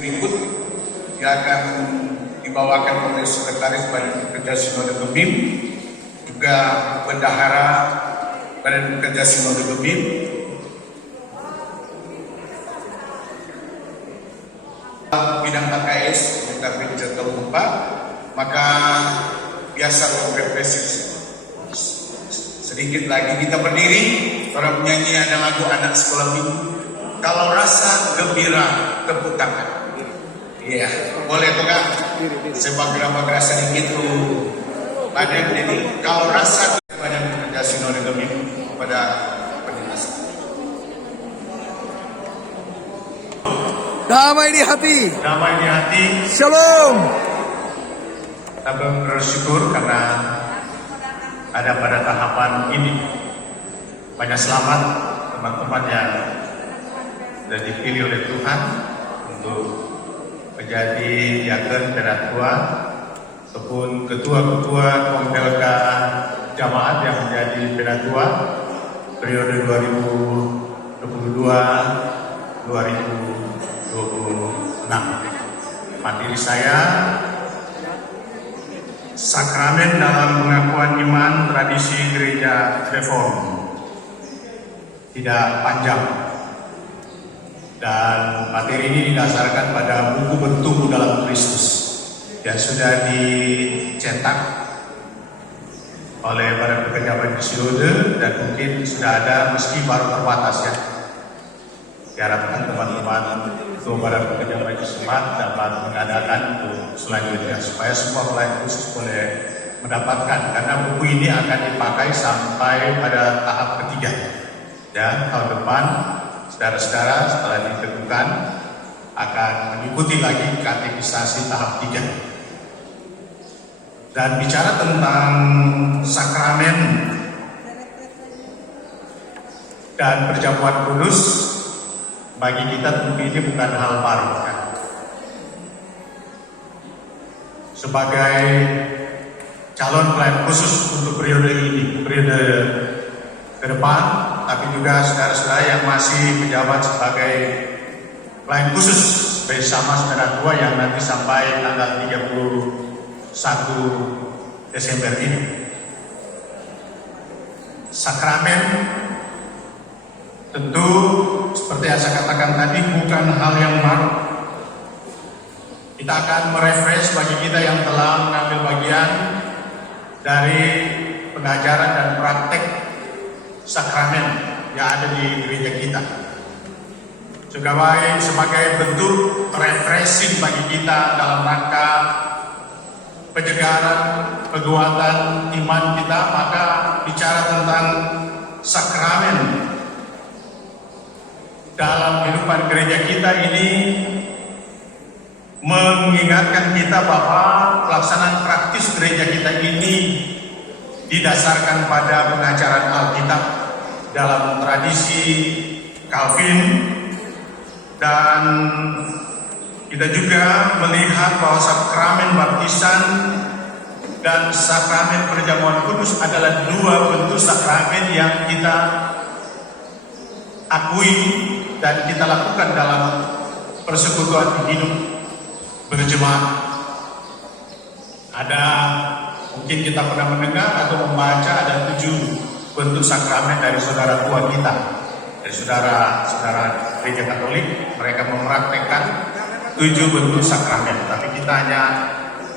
Berikut yang akan dibawakan oleh Sekretaris Badan Pekerja Sinode BEM, juga Bendahara Badan Pekerja Sinode BEM, bidang AKS TKP Jakarta 4, maka biasa refreshing sedikit lagi kita berdiri, para penyanyi ada lagu anak sekolah minggu. Kalau rasa gembira, tepuk tangan. Iya, boleh tuh kan? Sebagai sedikit tuh. Badan jadi kalau rasa Badan Pekerja Sinode BEM pada penjelasan. Damai di hati. Damai di hati. Shalom. Kita bersyukur karena ada pada tahapan ini. Banyak selamat teman-teman yang sudah dipilih oleh Tuhan untuk menjadi yakin penatua ataupun ketua-ketua Kompelka Jamaat yang menjadi penatua periode 2022-2026. Materi saya sakramen dalam pengakuan iman tradisi gereja Reform, tidak panjang, dan materi ini didasarkan pada buku Bertumbuh dalam Kristus yang sudah dicetak oleh para pekerja Badan Sinode dan mungkin sudah ada meski baru terbatas ya. Diharapkan teman-teman itu para pekerja Badan Sinode dapat mengadakan untuk selanjutnya supaya semua pelayan khusus boleh mendapatkan, karena buku ini akan dipakai sampai pada tahap ketiga dan tahun depan saudara-saudara setelah ditentukan akan mengikuti lagi katekisasi tahap 3. Dan bicara tentang sakramen dan perjamuan kudus, bagi kita tentu ini bukan hal baru kan? Sebagai calon pelayan khusus untuk periode ini, periode ke depan, tapi juga saudara-saudara yang masih menjabat sebagai pelayan khusus bersama saudara tua yang nanti sampai tanggal 31 Desember ini. Sakramen tentu seperti yang saya katakan tadi bukan hal yang baru. Kita akan merefresh bagi kita yang telah mengambil bagian dari pengajaran dan praktek sakramen yang ada di gereja kita, sebagai bentuk refreshing bagi kita dalam rangka penyegaran penguatan iman kita. Maka bicara tentang sakramen dalam kehidupan gereja kita ini mengingatkan kita bahwa pelaksanaan praktis gereja kita ini didasarkan pada pengajaran Alkitab dalam tradisi Calvin, dan kita juga melihat bahwa sakramen baptisan dan sakramen perjamuan kudus adalah dua bentuk sakramen yang kita akui dan kita lakukan dalam persekutuan hidup berjemaat. Ada mungkin kita pernah mendengar atau membaca ada 7 bentuk sakramen dari saudara tua kita, dari saudara-saudara gereja Katolik. Mereka mempraktekkan 7 bentuk sakramen, tapi kita hanya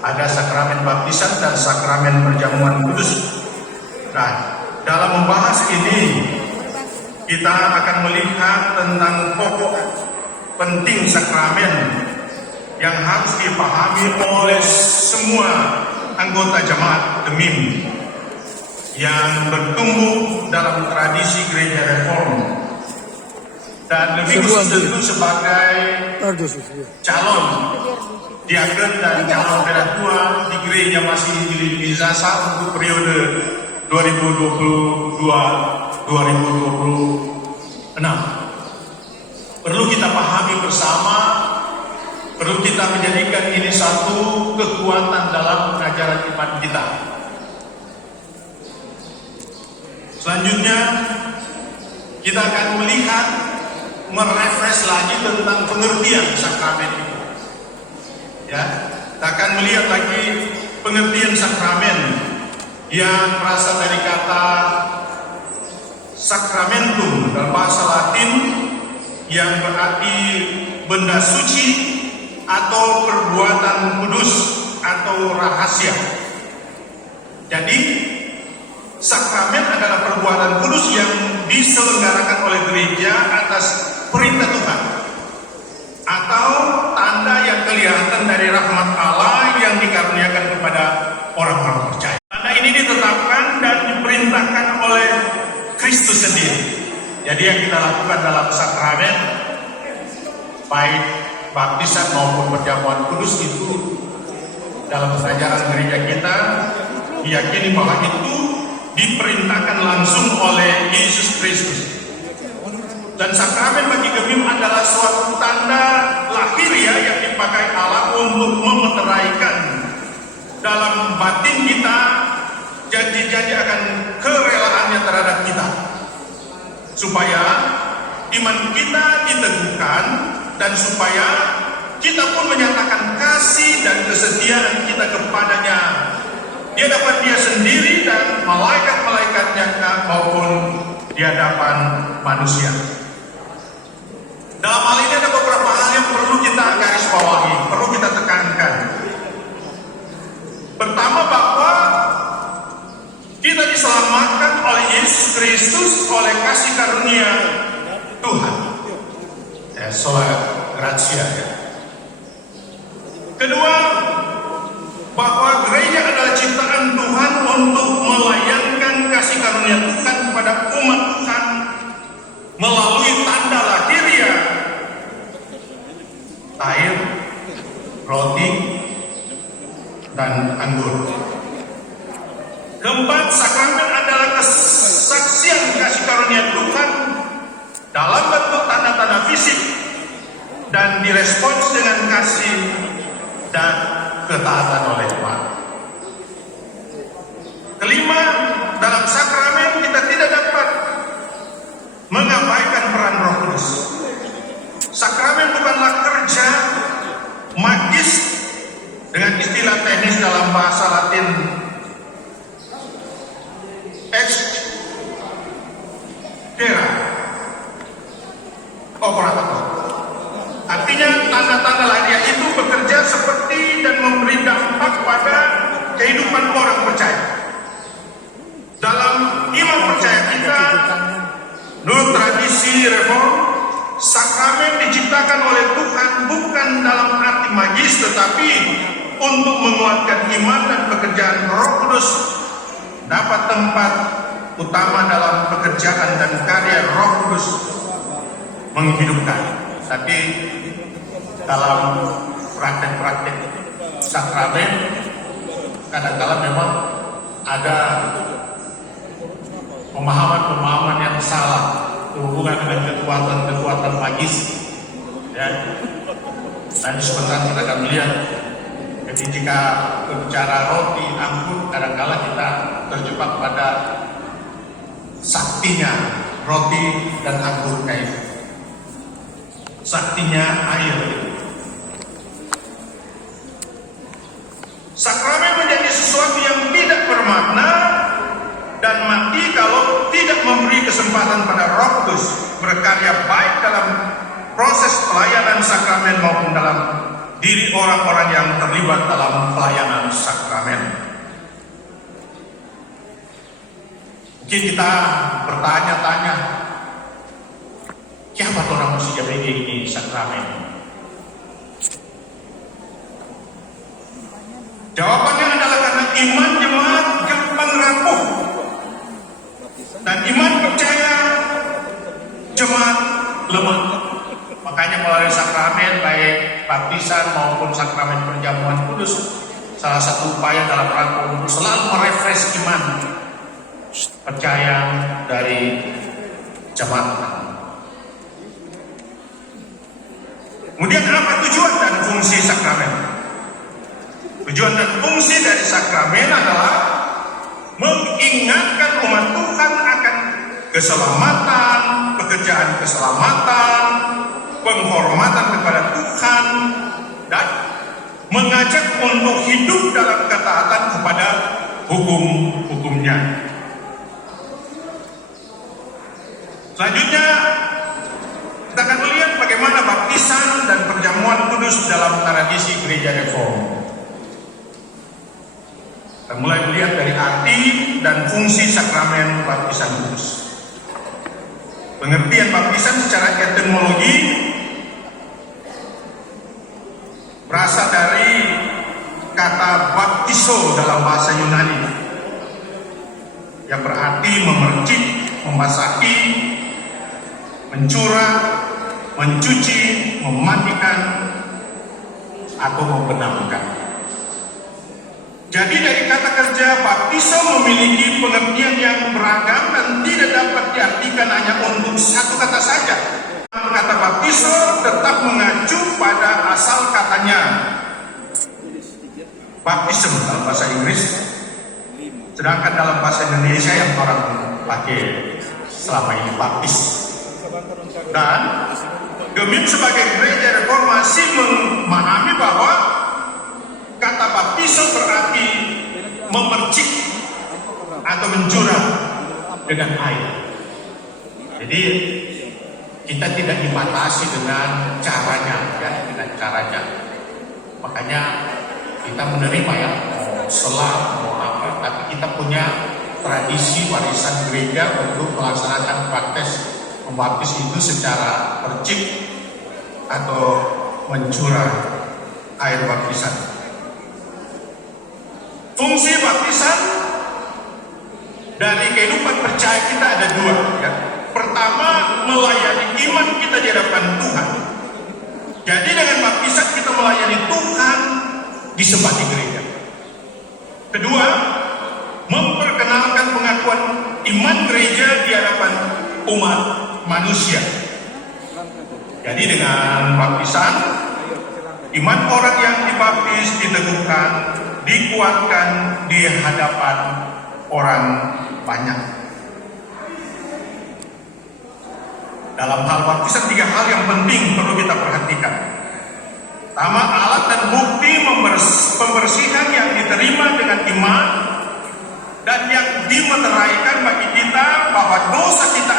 ada sakramen baptisan dan sakramen perjamuan kudus. Nah, dalam membahas ini kita akan melihat tentang pokok penting sakramen yang harus dipahami oleh semua anggota jemaat BEM yang bertumbuh dalam tradisi gereja Reform, dan lebih khusus tentu sebagai calon diaken dan calon penatua di gereja masih di Zaza untuk periode 2022-2026. Perlu kita pahami bersama, perlu kita menjadikan ini satu kekuatan dalam pengajaran iman kita. Selanjutnya kita akan melihat merefresh lagi tentang pengertian sakramen itu. akan melihat lagi pengertian sakramen yang berasal dari kata sacramentum dalam bahasa Latin yang berarti benda suci atau perbuatan kudus atau rahasia. Jadi sakramen adalah perbuatan kudus yang diselenggarakan oleh gereja atas perintah Tuhan atau tanda yang kelihatan dari rahmat Allah yang dikaruniakan kepada orang-orang percaya. Tanda ini ditetapkan dan diperintahkan oleh Kristus sendiri. Jadi yang kita lakukan dalam sakramen, baik baptisan maupun perjamuan kudus, itu dalam ajaran gereja kita diyakini bahwa itu diperintahkan langsung oleh Yesus Kristus. Dan sakramen bagi Gemim adalah suatu tanda lahiriah yang dipakai Allah untuk memeteraikan dalam batin kita janji-janji akan kerelaannya terhadap kita, supaya iman kita diteguhkan dan supaya kita pun menyatakan kasih dan kesetiaan kita kepadanya di hadapan Dia sendiri dan malaikat-malaikatnya maupun di hadapan manusia. Dalam hal ini ada beberapa hal yang perlu kita garis bawahi, perlu kita tekankan. Pertama, bahwa kita diselamatkan oleh Yesus Kristus oleh kasih karunia Tuhan. Sola gratia. Kedua, bahwa gereja adalah ciptaan Tuhan untuk melayankan kasih karunia Tuhan kepada umat Tuhan melalui tanda lahiriah, air, roti, dan anggur. Keempat, sakramen adalah kesaksian kasih karunia Tuhan dalam bentuk tanda-tanda fisik dan direspons dengan kasih dan ketaatan oleh Tuhan. Kelima, dalam sakramen kita tidak dapat mengabaikan peran Roh Kudus. Sakramen bukanlah kerja magis dengan istilah teknis dalam bahasa Latin ex terra operator. Artinya tanda-tanda lahiriah itu bekerja seperti dan memberi dampak pada kehidupan orang percaya. Dalam iman percaya kita, menurut tradisi reform, sakramen diciptakan oleh Tuhan bukan dalam arti magis, tetapi untuk menguatkan iman dan pekerjaan Roh Kudus dapat tempat utama dalam pekerjaan dan karya Roh Kudus menghidupkan. Tapi dalam praktek-praktek sakramen kadang-kala memang ada pemahaman-pemahaman yang salah berhubungan dengan kekuatan-kekuatan magis, ya. Dan sebentar kita akan melihat ketika berbicara roti, anggur, kadang-kala kita terjebak pada saktinya roti dan anggur kayak itu. Saktinya air. Sakramen menjadi sesuatu yang tidak bermakna dan mati kalau tidak memberi kesempatan pada Roh Kudus berkarya baik dalam proses pelayanan sakramen maupun dalam diri orang-orang yang terlibat dalam pelayanan sakramen. Mungkin kita bertanya-tanya, siapa orang mesti jadi ini sakramen? Jawabannya adalah karena iman jemaat gampang rapuh dan iman percaya jemaat lemah. Makanya melalui sakramen baik baptisan maupun sakramen perjamuan kudus, salah satu upaya dalam rangka untuk selalu merefresh iman percaya dari jemaat. Kemudian apa tujuan dan fungsi sakramen? Tujuan dan fungsi dari sakramen adalah mengingatkan umat Tuhan akan keselamatan, pekerjaan keselamatan, penghormatan kepada Tuhan, dan mengajak untuk hidup dalam ketaatan kepada hukum-hukumnya. Selanjutnya kita akan melihat bagaimana baptisan dan perjamuan kudus dalam tradisi gereja reform. Kita mulai melihat dari arti dan fungsi sakramen baptisan kudus. Pengertian baptisan secara etimologi berasal dari kata baptiso dalam bahasa Yunani yang berarti memercik, membasahi, mencurah, mencuci, memandikan, atau membenamkan. Jadi dari kata kerja baptiso memiliki pengertian yang beragam dan tidak dapat diartikan hanya untuk satu kata saja. Kata baptiso tetap mengacu pada asal katanya baptism dalam bahasa Inggris, sedangkan dalam bahasa Indonesia yang orang pakai selama ini baptis. Dan Gemim sebagai gereja reformasi memahami bahwa kata baptiso berarti memercik atau mencurah dengan air. Jadi kita tidak dibatasi dengan caranya, ya, dengan caranya. Makanya kita menerima ya, mau selam, mau apa, tapi kita punya tradisi warisan gereja untuk melaksanakan praktek membaptis itu secara percik atau mencurah air baptisan. Fungsi baptisan dari kehidupan percaya kita ada dua, ya. Pertama, melayani iman kita di hadapan Tuhan. Jadi dengan baptisan kita melayani Tuhan di sebuah gereja. Kedua, memperkenalkan pengakuan iman gereja di hadapan umat manusia. Jadi dengan baptisan, iman orang yang dibaptis diteguhkan, dikuatkan di hadapan orang banyak. Dalam hal baptisan, tiga hal yang penting perlu kita perhatikan. Pertama, alat dan bukti pembersihan yang diterima dengan iman dan yang dimeteraikan bagi kita bahwa dosa kita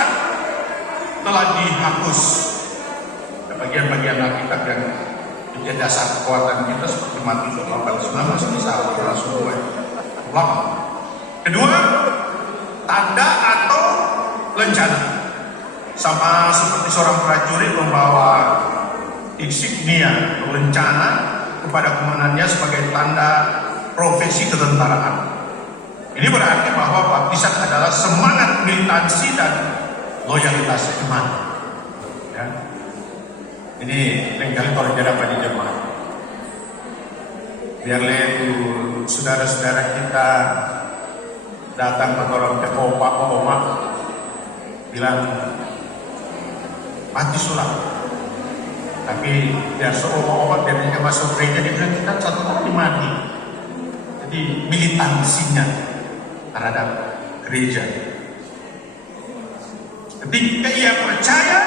telah dihapus. Bagian-bagian Alkitab yang menjadi dasar kekuatan kita seperti Matius 8:19 bisa langsung mulai. Kedua, tanda atau lencana. Sama seperti seorang prajurit membawa insignia atau lencana kepada komandannya sebagai tanda profesi ketentaraan. Ini berarti bahwa baptisan adalah semangat militansi dan loyalitas iman. Ya. Ini lain-kali kalau tidak dapat dijemaah. Biarlah itu saudara-saudara kita datang ke orang oma bilang mati sulam, tapi biar seolah-olah dia masuk gereja dia bilang kita satu kali mati. Jadi militansinya terhadap gereja. Ketika ia percaya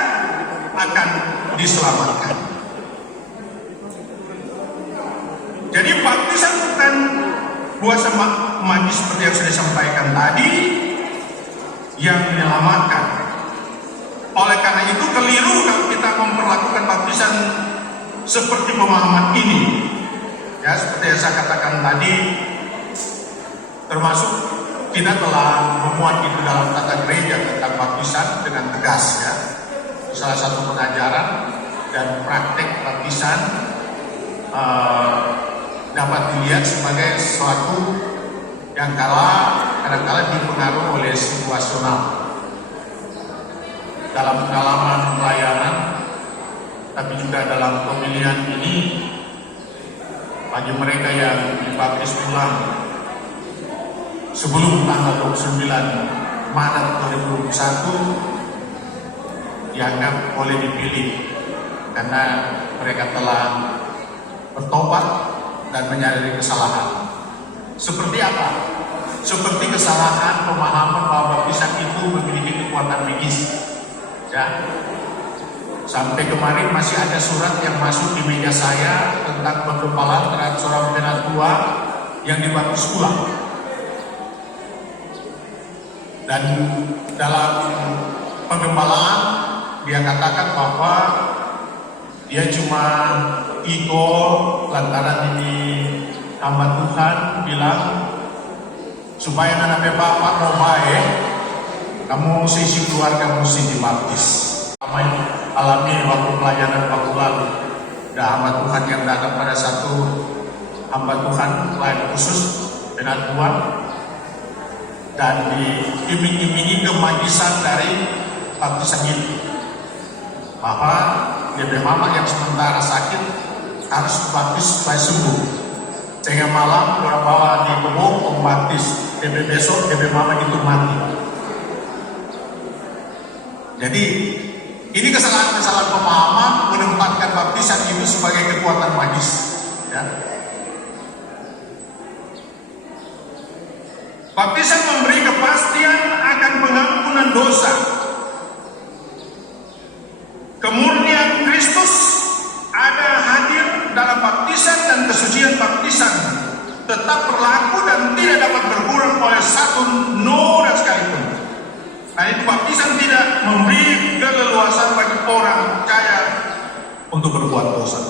akan diselamatkan. Jadi baptisan bukan buah mandi seperti yang sudah disampaikan tadi yang menyelamatkan. Oleh karena itu keliru kalau kita memperlakukan baptisan seperti pemahaman ini. Ya, seperti yang saya katakan tadi, termasuk kita telah memuat itu dalam tata gereja tentang baptisan dengan tegas, ya. Salah satu pengajaran dan praktek baptisan dapat dilihat sebagai sesuatu yang kadang-kala dipengaruhi oleh situasional dalam pengalaman pelayanan, tapi juga dalam pemilihan ini bagi mereka yang dibaptis ulang sebelum tanggal 29 Maret 2021 dianggap boleh dipilih karena mereka telah bertobat dan menyadari kesalahan. Seperti apa? Seperti kesalahan pemahaman bahwa baptisan itu memiliki kekuatan magis. Ya. Sampai kemarin masih ada surat yang masuk di meja saya tentang penggempalan terhadap seorang penatua yang dibaptis ulang. Dan dalam penggempalaan dia katakan bahwa dia cuma ikut lantaran ini hamba Tuhan bilang supaya anak bapak mau baik, kamu sisi keluarga mesti dibaptis. Kami alami waktu pelayanan waktu lalu, ada hamba Tuhan yang datang pada satu hamba Tuhan pelayan khusus penatua dan diiming-imingi kemajisan dari baptisan itu, bahwa dia mama yang sementara sakit harus baptis supaya sembuh. Sehingga malam orang bawa di kebun pembaptis, besok mama itu mati. Jadi ini kesalahan-kesalahan pemahaman menempatkan baptisan itu sebagai kekuatan magis. Ya. Baptisan memberi kepastian akan pengampunan dosa, kemurnian Kristus ada hadir dalam baptisan, dan kesucian baptisan tetap berlaku dan tidak dapat berkurang oleh satu noda sekalipun. Nah, itu baptisan tidak memberi keleluasan bagi orang percaya untuk berbuat dosa.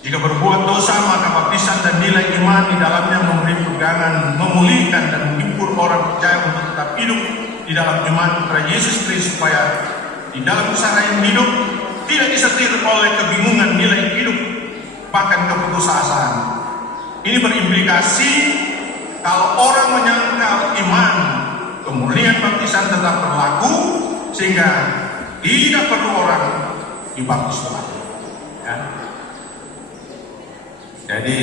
Jika berbuat dosa, maka baptisan dan nilai iman di dalamnya memberi pegangan, memulihkan dan menghibur orang percaya untuk tetap hidup di dalam iman kepada Yesus Kristus, supaya di dalam usaha yang hidup tidak disetir oleh kebingungan nilai hidup, bahkan keputusasaan. Ini berimplikasi kalau orang menyangkal iman, kemurnian baptisan tetap berlaku sehingga tidak perlu orang dibaptis lagi. Ya. Jadi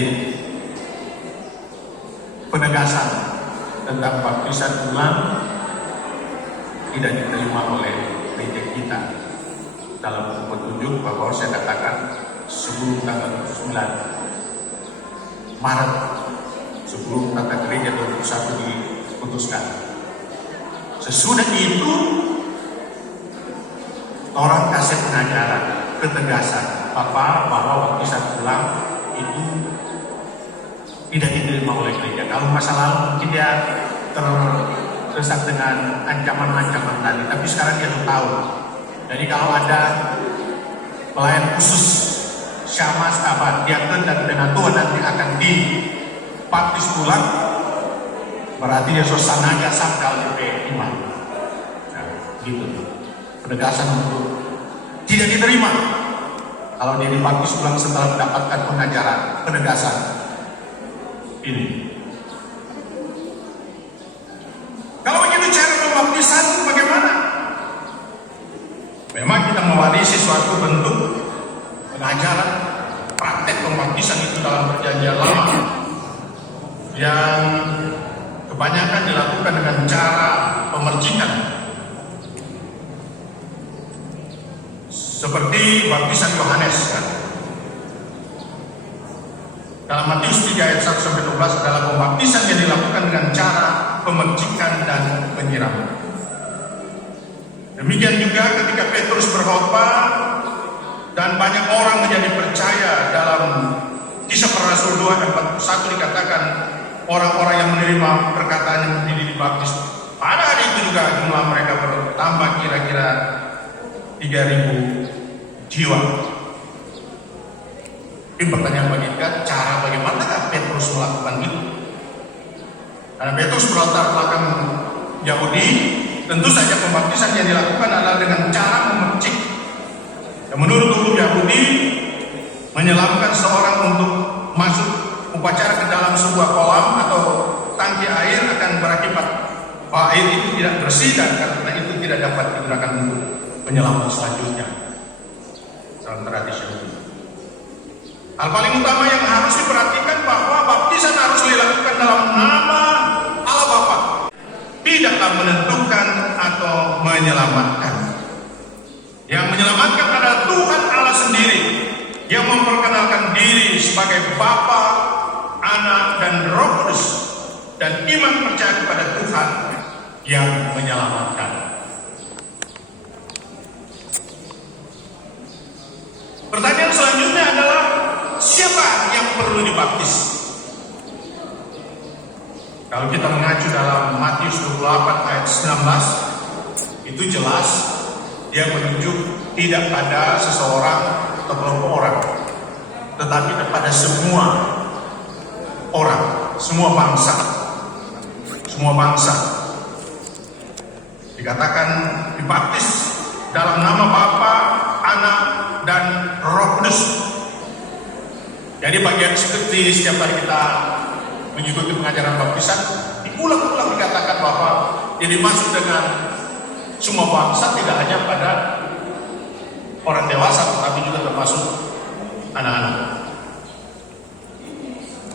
penegasan tentang baptisan ulang tidak diterima oleh gereja kita dalam petunjuk bahwa saya katakan sebelum tanggal 9 Maret, sebelum tata gereja 21 diputuskan. Sesudah itu orang kasih pengajaran, ketegasan bahwa baptisan ulang itu tidak diterima oleh gereja. Kalau masa lalu mungkin dia terdesak dengan ancaman-ancaman tadi, tapi sekarang dia tahu. Jadi kalau ada pelayan khusus syamas diakon dan penatua nanti akan dibaptis ulang, berarti dia suasananya sangkal di iman. Nah, gitu. Penegasan untuk tidak diterima kalau dia dibaptis ulang setelah mendapatkan pengajaran, penegasan ini. Kalau begitu cara pembaptisan bagaimana? Memang kita mewarisi suatu bentuk pengajaran praktek pembaptisan itu dalam perjanjian lama yang kebanyakan dilakukan dengan cara pemercikan, seperti baptisan Yohanes. Dalam Matius 3 ayat 1-12 adalah pembaptisan yang dilakukan dengan cara pemercikan dan penyiraman. Demikian juga ketika Petrus berkhotbah dan banyak orang menjadi percaya, dalam Kisah Para Rasul 2 ayat 41 dikatakan orang-orang yang menerima perkataannya menjadi dibaptis. Pada hari itu juga jumlah mereka bertambah kira-kira 3.000 jiwa. Ini pertanyaan bagi kita, cara bagaimana Petrus melakukan itu? Karena Petrus berlatar belakang Yahudi, tentu saja pembaptisan yang dilakukan adalah dengan cara memercik. Dan menurut hukum Yahudi, menyelamkan seorang untuk masuk upacara ke dalam sebuah kolam atau tangki air akan berakibat bahwa air itu tidak bersih, dan karena itu tidak dapat digunakan untuk penyelaman selanjutnya dalam tradisi itu. Hal paling utama yang harus diperhatikan bahwa baptisan harus dilakukan dalam nama Allah Bapa, tidaklah menentukan atau menyelamatkan. Yang menyelamatkan adalah Tuhan Allah sendiri, yang memperkenalkan diri sebagai Bapa, Anak, dan Roh Kudus, dan iman percaya kepada Tuhan yang menyelamatkan. Pertanyaan selanjutnya adalah, siapa yang perlu dibaptis? Kalau kita mengacu dalam Matius 28 ayat 19, itu jelas dia menunjuk tidak pada seseorang atau kelompok orang, tetapi kepada semua orang, semua bangsa. Semua bangsa dikatakan dibaptis dalam nama Bapa, Anak, dan Roh Kudus. Jadi bagian seperti setiap kali kita mengikuti pengajaran baptisan, diulang-ulang dikatakan bahwa jadi masuk dengan semua bangsa, tidak hanya pada orang dewasa, tetapi juga termasuk anak-anak.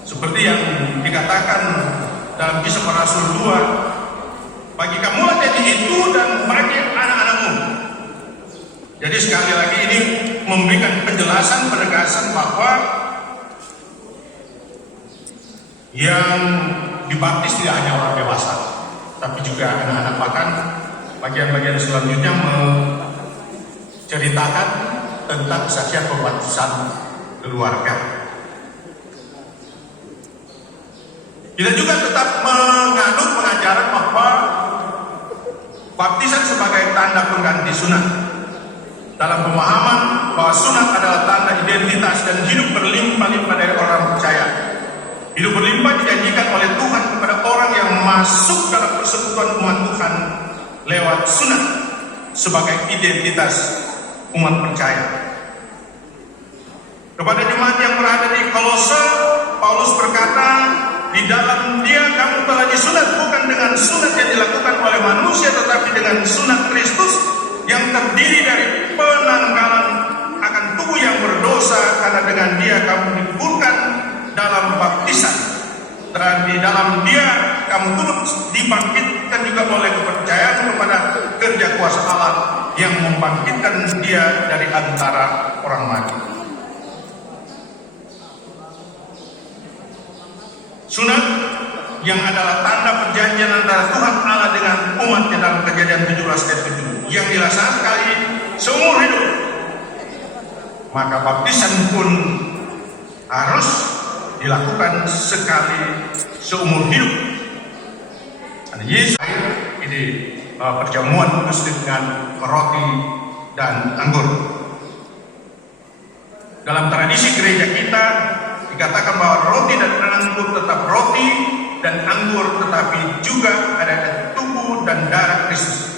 Seperti yang dikatakan dalam Kisah Para Rasul 2, bagi kamulah jadi itu dan bagi anak-anakmu. Jadi sekali lagi ini memberikan penjelasan, penegasan bahwa yang dibaptis tidak hanya orang dewasa, tapi juga anak-anak. Bahkan bagian-bagian selanjutnya menceritakan tentang kesaksian pembaptisan keluarga. Kita juga tetap menganut pengajaran bahwa baptisan sebagai tanda pengganti sunat. Dalam pemahaman bahwa sunat adalah tanda identitas dan hidup berlimpah-limpah dari orang percaya. Hidup berlimpah dijanjikan oleh Tuhan kepada orang yang masuk dalam persekutuan umat Tuhan lewat sunat sebagai identitas umat percaya. Kepada jemaat yang berada di Kolose, Paulus berkata, di dalam Dia kamu telah disunat bukan dengan sunat yang dilakukan oleh manusia, tetapi dengan sunat Kristus yang terdiri dari penanggalan akan tubuh yang berdosa, karena dengan Dia kamu dikuburkan dalam baptisan, dan di dalam Dia kamu turut dibangkitkan juga oleh kepercayaan kepada kerja kuasa Allah yang membangkitkan Dia dari antara orang mati. Sunat yang adalah tanda perjanjian antara Tuhan Allah dengan umatnya dalam Kejadian 17 ayat 7 yang dilaksanakan sekali seumur hidup. Maka baptisan pun harus dilakukan sekali seumur hidup. Karena Yesus ini perjamuan kudus dengan roti dan anggur. Dalam tradisi gereja kita dikatakan bahwa roti dan anggur tetap roti dan anggur, tetapi juga ada tubuh dan darah Kristus.